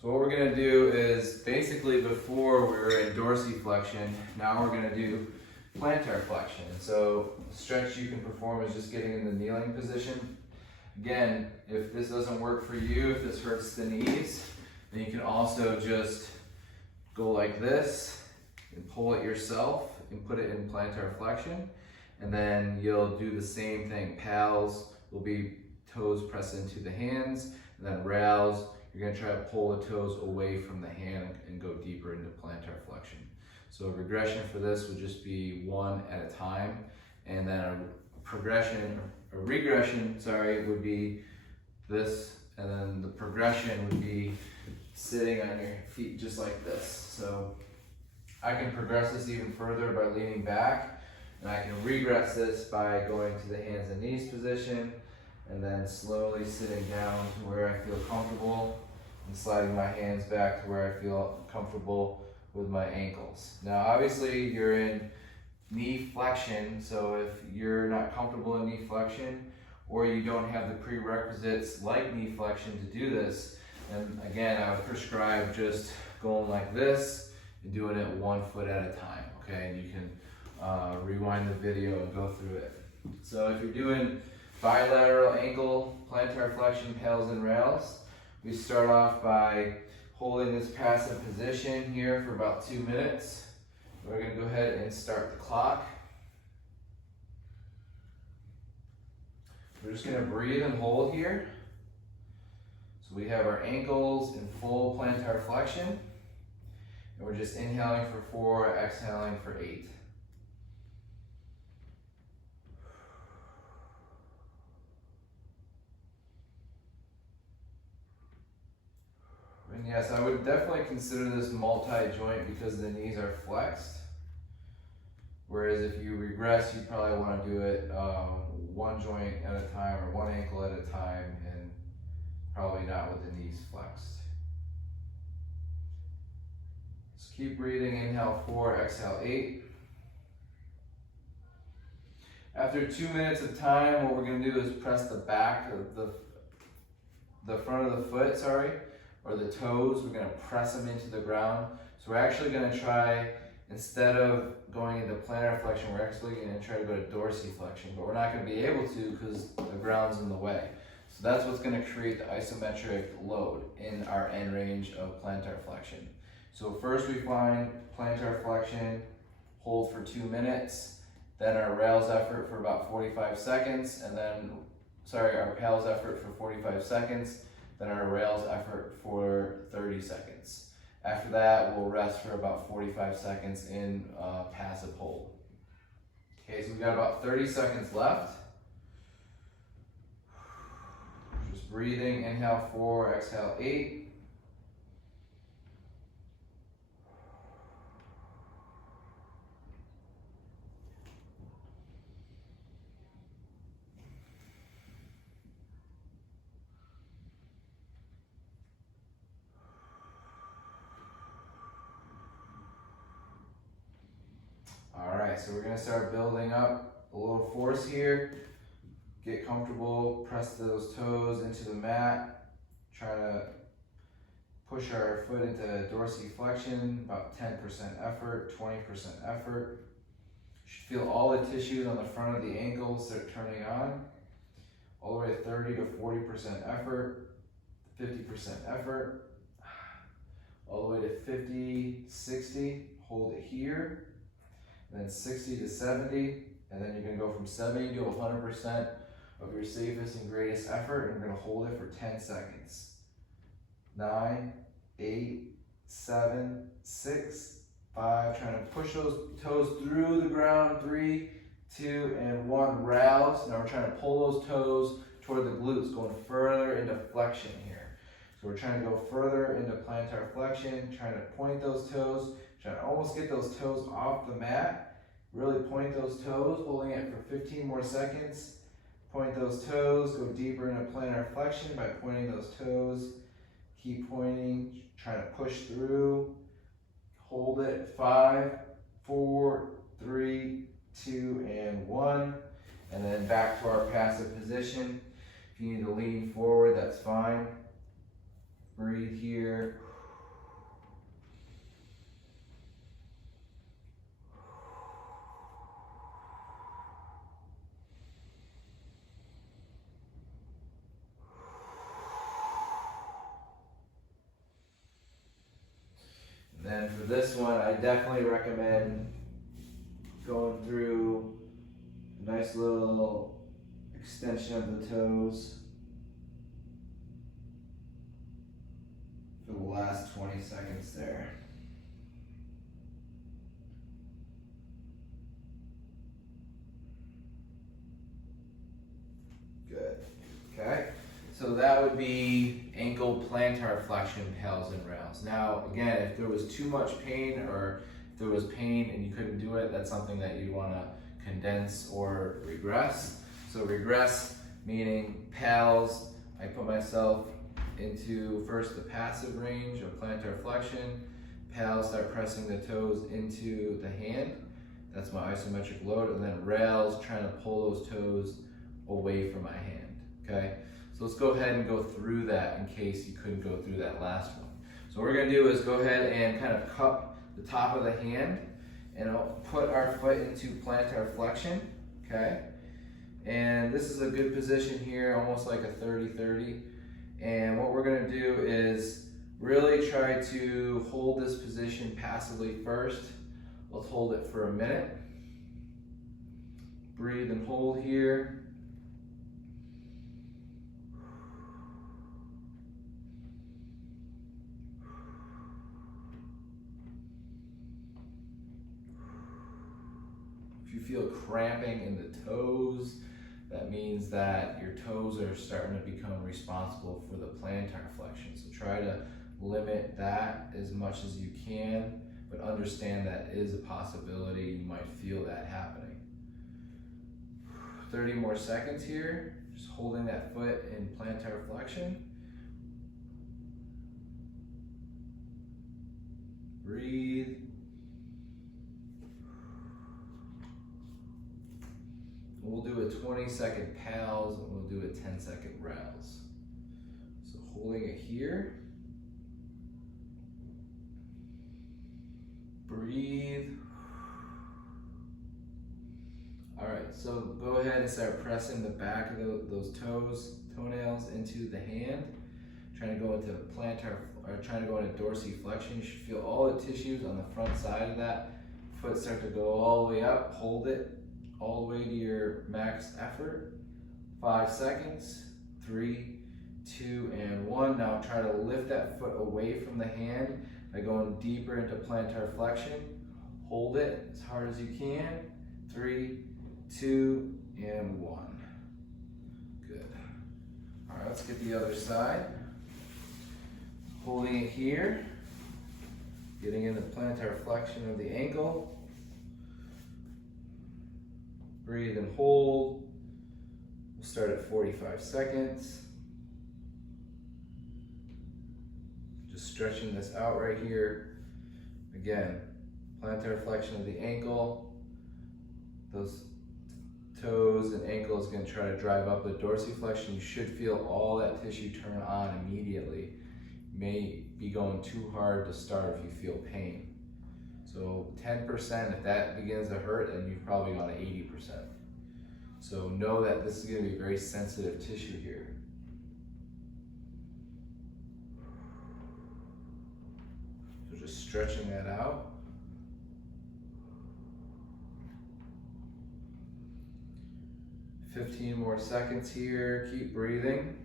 So what we're gonna do is basically before we were in dorsiflexion, now we're gonna do plantar flexion. So the stretch you can perform is just getting in the kneeling position. Again, if this doesn't work for you, if this hurts the knees, then you can also just go like this and pull it yourself and put it in plantar flexion. And then you'll do the same thing. Pals will be toes pressed into the hands, and then rails, you're gonna try to pull the toes away from the hand and go deeper into plantar flexion. So a regression for this would just be one at a time, and then a regression, would be this, and then the progression would be sitting on your feet just like this. So I can progress this even further by leaning back, and I can regress this by going to the hands and knees position, and then slowly sitting down to where I feel comfortable, and sliding my hands back to where I feel comfortable with my ankles. Now obviously you're in knee flexion, so if you're not comfortable in knee flexion, or you don't have the prerequisites like knee flexion to do this, then again I would prescribe just going like this and doing it 1 foot at a time, okay? And you can rewind the video and go through it. So if you're doing bilateral ankle plantar flexion, pals and rails, we start off by holding this passive position here for about 2 minutes. We're going to go ahead and start the clock. We're just going to breathe and hold here. So we have our ankles in full plantar flexion, and we're just inhaling for 4, exhaling for 8. And yes, I would definitely consider this multi-joint because the knees are flexed. Whereas if you regress, you probably want to do it one joint at a time or one ankle at a time, and probably not with the knees flexed. Just keep breathing. Inhale 4, exhale 8. After 2 minutes of time, what we're going to do is press the back of the front of the foot, or the toes. We're going to press them into the ground. So we're actually going to try, instead of going into plantar flexion, we're actually going to try to go to dorsiflexion, but we're not going to be able to because the ground's in the way. So that's what's going to create the isometric load in our end range of plantar flexion. So first we find plantar flexion, hold for 2 minutes, then our rails effort for about 45 seconds, and then, our pals effort for 45 seconds, then our rails effort for 30 seconds. After that, we'll rest for about 45 seconds in passive hold. Okay, so we've got about 30 seconds left. Just breathing, inhale 4, exhale 8. Alright, so we're going to start building up a little force here. Get comfortable, press those toes into the mat. Try to push our foot into dorsiflexion, about 10% effort, 20% effort. You should feel all the tissues on the front of the ankles start turning on. All the way to 30 to 40% effort, 50% effort. All the way to 50, 60, hold it here. Then 60 to 70, and then you're going to go from 70 to 100% of your safest and greatest effort, and you're going to hold it for 10 seconds. 9, 8, 7, 6, 5. Trying to push those toes through the ground. 3, 2, and 1. Rouse. Now we're trying to pull those toes toward the glutes, going further into flexion here. So we're trying to go further into plantar flexion, trying to point those toes. Try to almost get those toes off the mat. Really point those toes, holding it for 15 more seconds. Point those toes, go deeper into plantar flexion by pointing those toes. Keep pointing, trying to push through. Hold it, 5, 4, 3, 2, and 1. And then back to our passive position. If you need to lean forward, that's fine. Breathe here. this one, I definitely recommend going through a nice little extension of the toes for the last 20 seconds there. Good. Okay. So that would be ankle plantar flexion, pals and rails. Now, again, if there was too much pain or if there was pain and you couldn't do it, that's something that you want to condense or regress. So regress meaning pals, I put myself into first the passive range of plantar flexion. Pals, start pressing the toes into the hand. That's my isometric load. And then rails, trying to pull those toes away from my hand, okay? So let's go ahead and go through that in case you couldn't go through that last one. So what we're gonna do is go ahead and kind of cup the top of the hand and I'll put our foot into plantar flexion, okay? And this is a good position here, almost like a 30-30. And what we're gonna do is really try to hold this position passively first. Let's hold it for a minute. Breathe and hold here. If you feel cramping in the toes, that means that your toes are starting to become responsible for the plantar flexion. So try to limit that as much as you can, but understand that is a possibility. You might feel that happening. 30 more seconds here, just holding that foot in plantar flexion. Breathe. We'll do a 20-second pals and we'll do a 10-second rails. So holding it here. Breathe. All right, so go ahead and start pressing the back of those toenails into the hand. Trying to go into plantar, or trying to go into dorsiflexion. You should feel all the tissues on the front side of that foot start to go all the way up. Hold it all the way to your max effort. 5 seconds, 3, 2, and 1. Now try to lift that foot away from the hand by going deeper into plantar flexion. Hold it as hard as you can. 3, 2, and 1. Good. All right, let's get the other side. Holding it here, getting in the plantar flexion of the ankle. Breathe and hold. We'll start at 45 seconds. Just stretching this out right here. Again, plantar flexion of the ankle. Those toes and ankle is going to try to drive up the dorsiflexion. You should feel all that tissue turn on immediately. You may be going too hard to start if you feel pain. So 10%, if that begins to hurt, then you've probably gone to 80%. So know that this is going to be very sensitive tissue here. So just stretching that out. $15 more seconds here. Keep breathing.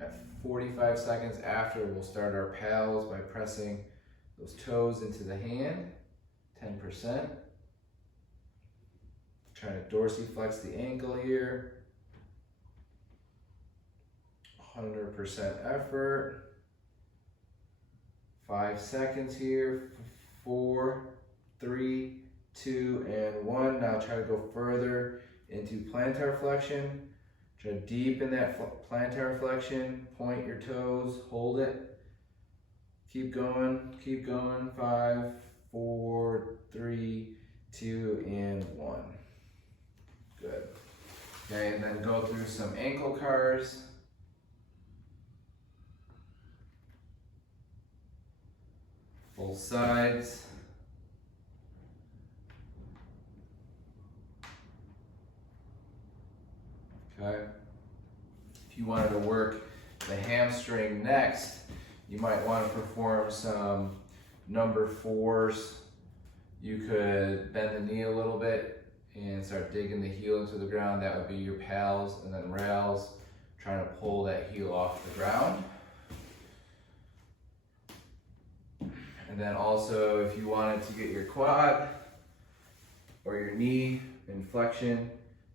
At 45 seconds after, we'll start our pals by pressing those toes into the hand, 10%. Trying to dorsiflex the ankle here. 100% effort. 5 seconds here. 4, 3, 2, and 1. Now try to go further into plantar flexion. Try to deepen that plantar flexion. Point your toes. Hold it. Keep going. Keep going. 5, 4, 3, 2, and 1. Good. Okay, and then go through some ankle cars. Both sides. Okay. If you wanted to work the hamstring next, you might want to perform some number 4s. You could bend the knee a little bit and start digging the heel into the ground. That would be your pals, and then rails, trying to pull that heel off the ground. And then also, if you wanted to get your quad or your knee in flexion,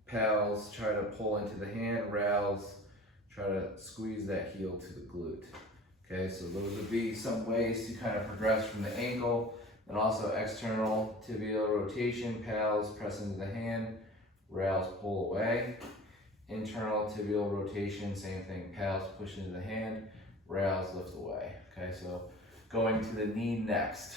pals, try to pull into the hand, rails, try to squeeze that heel to the glute. Okay, so those would be some ways to kind of progress from the ankle. And also external tibial rotation, pals, press into the hand, rails, pull away. Internal tibial rotation, same thing, pals, push into the hand, rails, lift away. Okay, so going to the knee next.